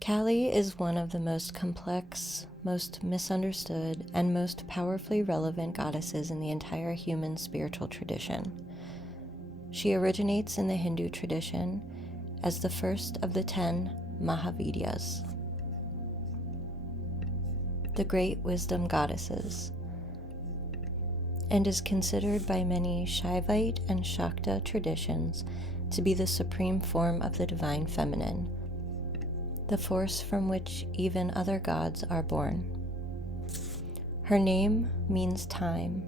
Kali is one of the most complex, most misunderstood, and most powerfully relevant goddesses in the entire human spiritual tradition. She originates in the Hindu tradition as the first of the 10 Mahavidyas, the great wisdom goddesses, and is considered by many Shaivite and Shakta traditions to be the supreme form of the divine feminine, the force from which even other gods are born. Her name means time,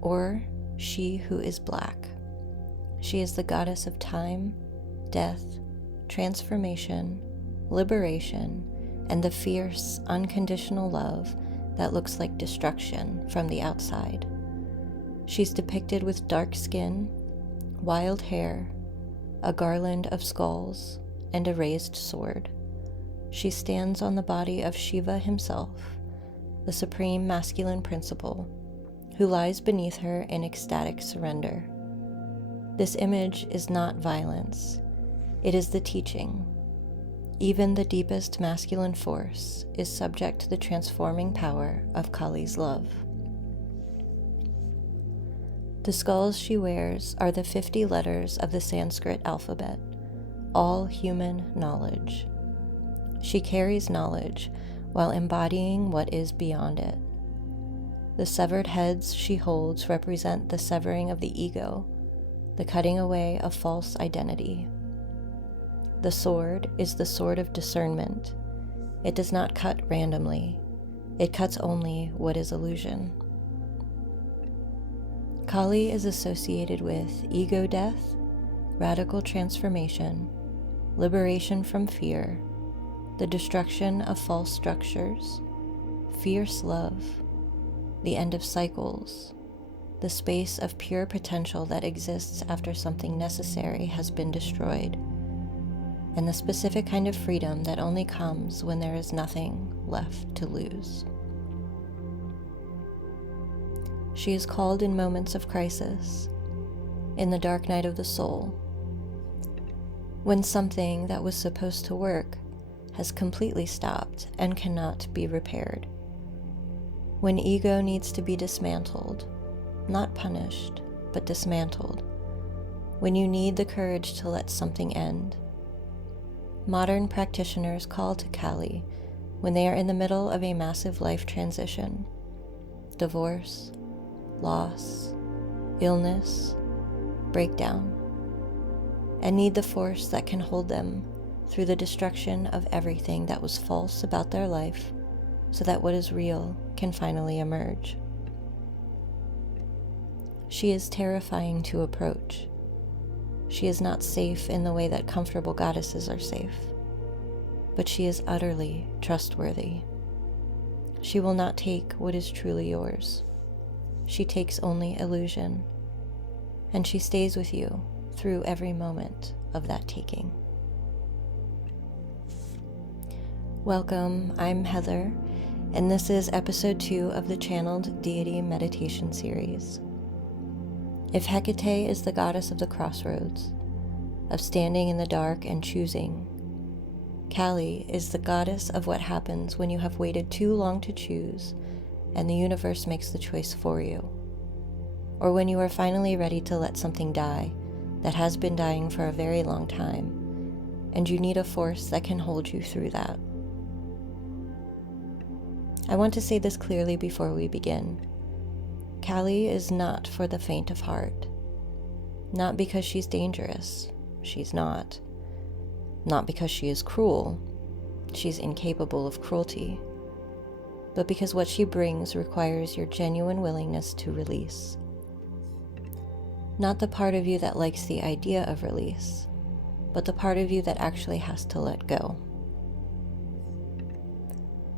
or she who is black. She is the goddess of time, death, transformation, liberation, and the fierce, unconditional love that looks like destruction from the outside. She's depicted with dark skin, wild hair, a garland of skulls, and a raised sword. She stands on the body of Shiva himself, the supreme masculine principle, who lies beneath her in ecstatic surrender. This image is not violence, it is the teaching. Even the deepest masculine force is subject to the transforming power of Kali's love. The skulls she wears are the 50 letters of the Sanskrit alphabet, all human knowledge. She carries knowledge while embodying what is beyond it. The severed heads she holds represent the severing of the ego, the cutting away of false identity. The sword is the sword of discernment. It does not cut randomly. It cuts only what is illusion. Kali is associated with ego death, radical transformation, liberation from fear, the destruction of false structures, fierce love, the end of cycles, the space of pure potential that exists after something necessary has been destroyed, and the specific kind of freedom that only comes when there is nothing left to lose. She is called in moments of crisis, in the dark night of the soul, when something that was supposed to work has completely stopped and cannot be repaired. When ego needs to be dismantled, not punished, but dismantled. When you need the courage to let something end. Modern practitioners call to Kali when they are in the middle of a massive life transition, divorce, loss, illness, breakdown, and need the force that can hold them through the destruction of everything that was false about their life so that what is real can finally emerge. She is terrifying to approach. She is not safe in the way that comfortable goddesses are safe, but she is utterly trustworthy. She will not take what is truly yours. She takes only illusion, and she stays with you through every moment of that taking. Welcome, I'm Heather, and this is episode 2 of the Channeled Deity Meditation series. If Hecate is the goddess of the crossroads, of standing in the dark and choosing, Kali is the goddess of what happens when you have waited too long to choose and the universe makes the choice for you, or when you are finally ready to let something die that has been dying for a very long time, and you need a force that can hold you through that. I want to say this clearly before we begin. Kali is not for the faint of heart. Not because she's dangerous. She's not. Not because she is cruel. She's incapable of cruelty. But because what she brings requires your genuine willingness to release. Not the part of you that likes the idea of release, but the part of you that actually has to let go.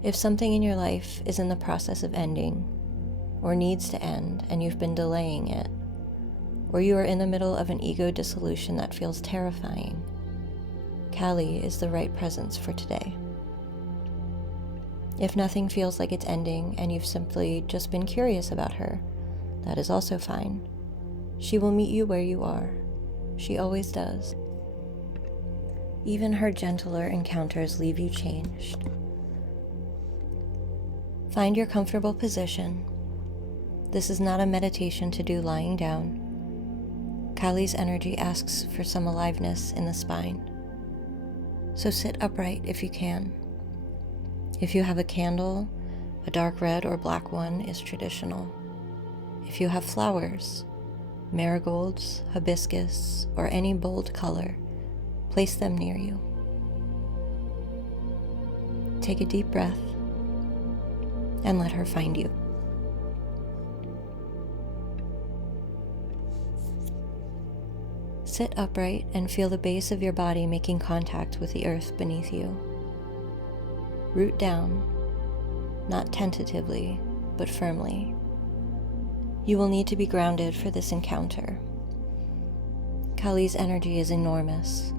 If something in your life is in the process of ending, or needs to end and you've been delaying it, or you are in the middle of an ego dissolution that feels terrifying, Kali is the right presence for today. If nothing feels like it's ending and you've simply just been curious about her, that is also fine. She will meet you where you are. She always does. Even her gentler encounters leave you changed. Find your comfortable position. This is not a meditation to do lying down. Kali's energy asks for some aliveness in the spine. So sit upright if you can. If you have a candle, a dark red or black one is traditional. If you have flowers, marigolds, hibiscus, or any bold color, place them near you. Take a deep breath and let her find you. Sit upright and feel the base of your body making contact with the earth beneath you. Root down, not tentatively, but firmly. You will need to be grounded for this encounter. Kali's energy is enormous.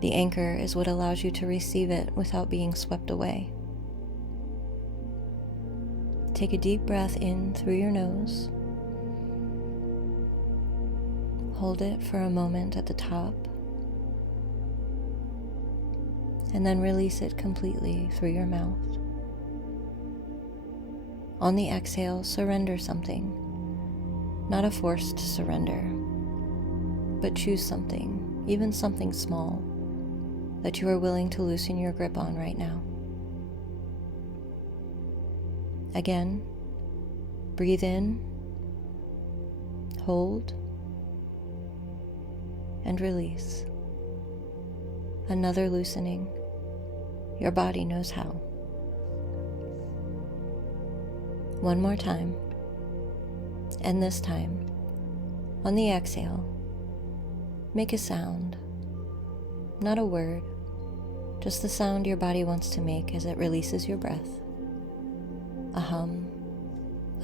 The anchor is what allows you to receive it without being swept away. Take a deep breath in through your nose. Hold it for a moment at the top, and then release it completely through your mouth. On the exhale, surrender something. Not a forced surrender, but choose something, even something small, that you are willing to loosen your grip on right now. Again, breathe in, hold, and release. Another loosening. Your body knows how. One more time. And this time, on the exhale, make a sound. Not a word, just the sound your body wants to make as it releases your breath. A hum,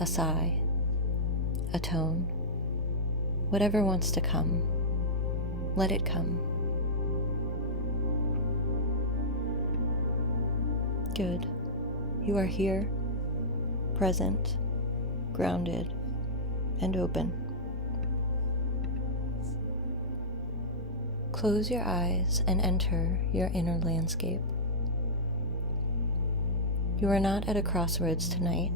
a sigh, a tone, whatever wants to come, let it come. Good. You are here, present, grounded, and open. Close your eyes and enter your inner landscape. You are not at a crossroads tonight.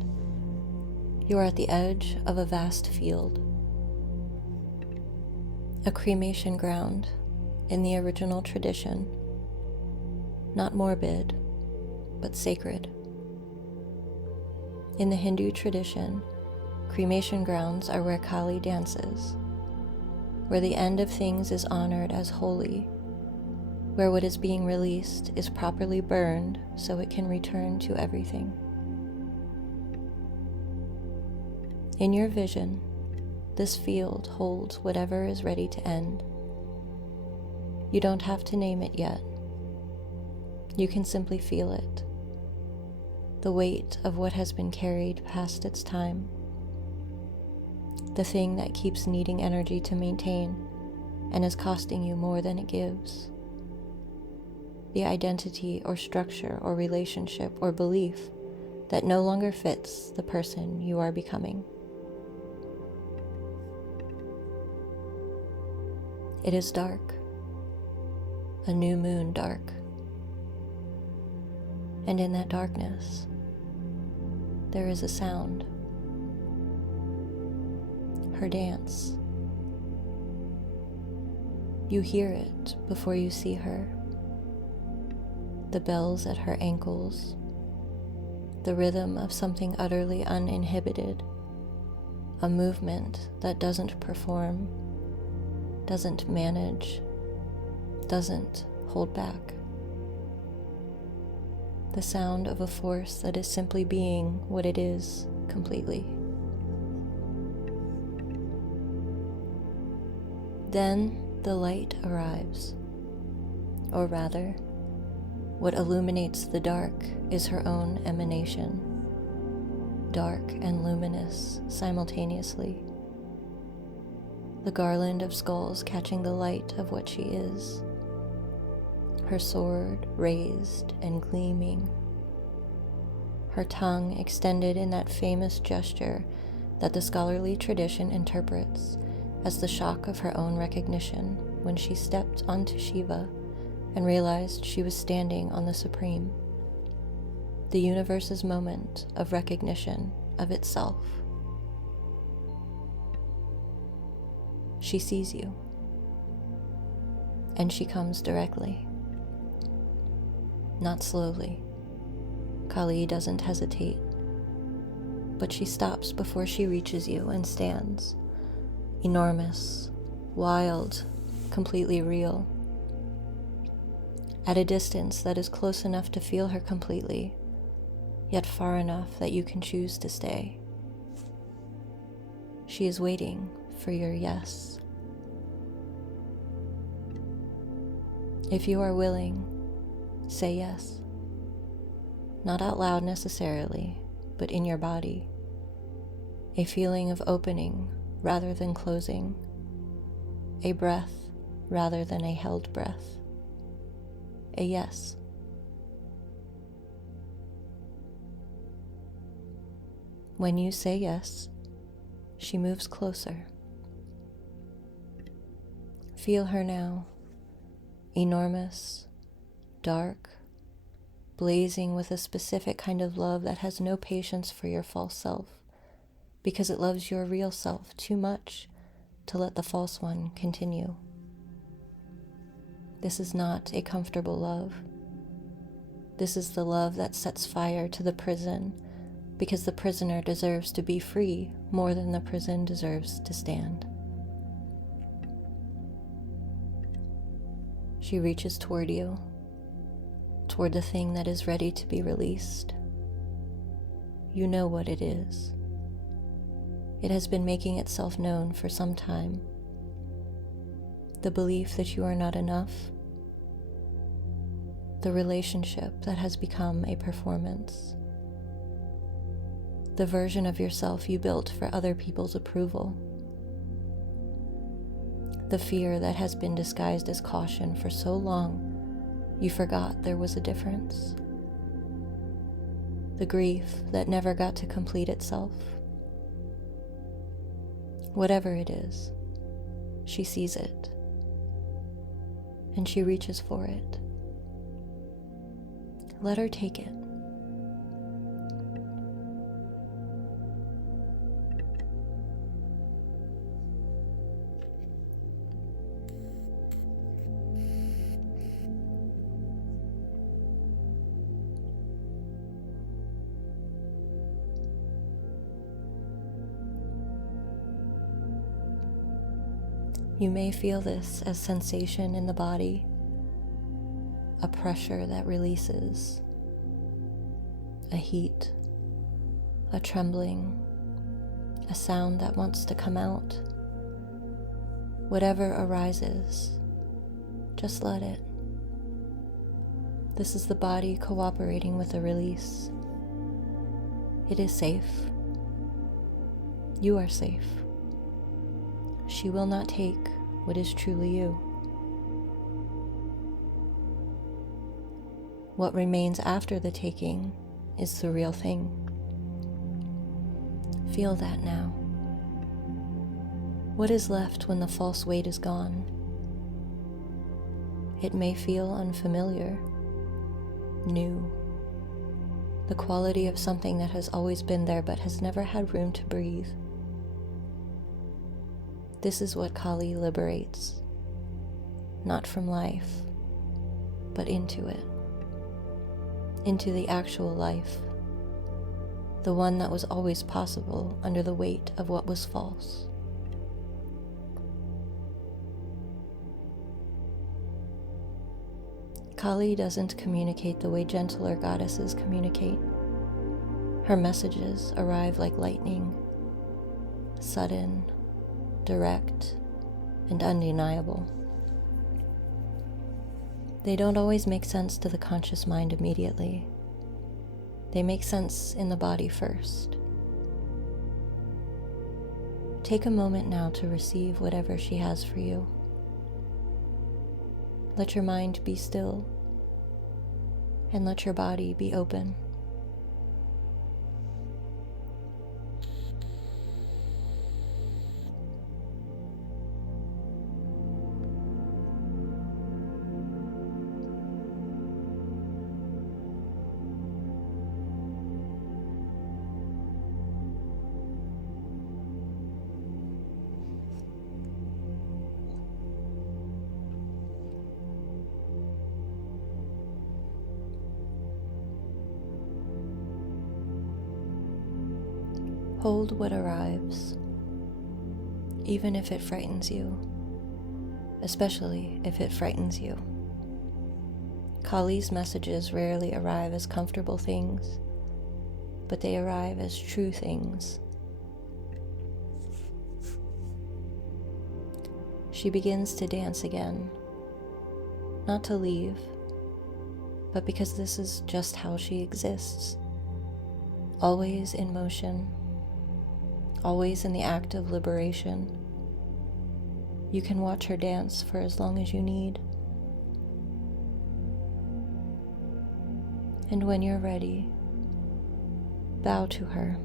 You are at the edge of a vast field. A cremation ground in the original tradition. Not morbid, but sacred. In the Hindu tradition, cremation grounds are where Kali dances, where the end of things is honored as holy, where what is being released is properly burned so it can return to everything. In your vision, this field holds whatever is ready to end. You don't have to name it yet. You can simply feel it. The weight of what has been carried past its time. The thing that keeps needing energy to maintain and is costing you more than it gives. The identity or structure or relationship or belief that no longer fits the person you are becoming. It is dark, a new moon dark. And in that darkness, there is a sound. Her dance. You hear it before you see her. The bells at her ankles, the rhythm of something utterly uninhibited, a movement that doesn't perform, doesn't manage, doesn't hold back. The sound of a force that is simply being what it is completely. Then the light arrives, or rather, what illuminates the dark is her own emanation, dark and luminous simultaneously. The garland of skulls catching the light of what she is, her sword raised and gleaming, her tongue extended in that famous gesture that the scholarly tradition interprets as the shock of her own recognition when she stepped onto Shiva and realized she was standing on the Supreme, the universe's moment of recognition of itself. She sees you, and she comes directly, not slowly. Kali doesn't hesitate, but she stops before she reaches you and stands, enormous, wild, completely real, at a distance that is close enough to feel her completely, yet far enough that you can choose to stay. She is waiting for your yes. If you are willing, say yes. Not out loud necessarily, but in your body. A feeling of opening rather than closing. A breath rather than a held breath. A yes. When you say yes, she moves closer. Feel her now, enormous, dark, blazing with a specific kind of love that has no patience for your false self, because it loves your real self too much to let the false one continue. This is not a comfortable love. This is the love that sets fire to the prison, because the prisoner deserves to be free more than the prison deserves to stand. She reaches toward you, toward the thing that is ready to be released. You know what it is. It has been making itself known for some time. The belief that you are not enough. The relationship that has become a performance. The version of yourself you built for other people's approval. The fear that has been disguised as caution for so long, you forgot there was a difference. The grief that never got to complete itself. Whatever it is, she sees it, and she reaches for it. Let her take it. You may feel this as sensation in the body, a pressure that releases, a heat, a trembling, a sound that wants to come out. Whatever arises, just let it. This is the body cooperating with a release. It is safe. You are safe. She will not take what is truly you. What remains after the taking is the real thing. Feel that now. What is left when the false weight is gone? It may feel unfamiliar, new, the quality of something that has always been there but has never had room to breathe. This is what Kali liberates, not from life, but into it, into the actual life, the one that was always possible under the weight of what was false. Kali doesn't communicate the way gentler goddesses communicate. Her messages arrive like lightning, sudden, direct, and undeniable. They don't always make sense to the conscious mind immediately. They make sense in the body first. Take a moment now to receive whatever she has for you. Let your mind be still, and let your body be open. Hold what arrives, even if it frightens you, especially if it frightens you. Kali's messages rarely arrive as comfortable things, but they arrive as true things. She begins to dance again, not to leave, but because this is just how she exists, always in motion, always in the act of liberation. You can watch her dance for as long as you need. And when you're ready, bow to her.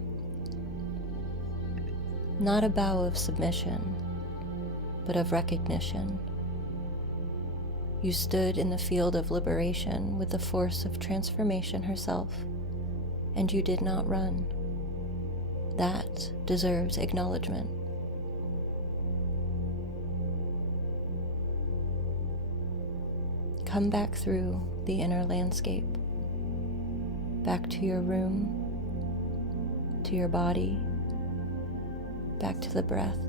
Not a bow of submission, but of recognition. You stood in the field of liberation with the force of transformation herself, and you did not run. That deserves acknowledgement. Come back through the inner landscape, back to your room, to your body, back to the breath.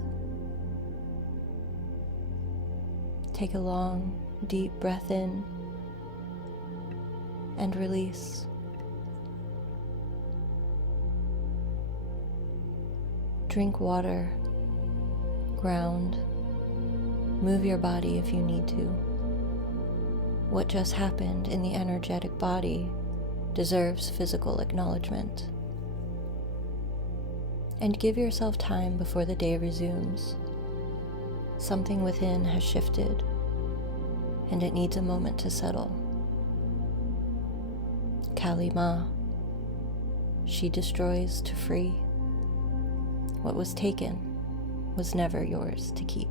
Take a long, deep breath in and release. Drink water, ground, move your body if you need to. What just happened in the energetic body deserves physical acknowledgement. And give yourself time before the day resumes. Something within has shifted, and it needs a moment to settle. Kali Ma, she destroys to free. What was taken was never yours to keep.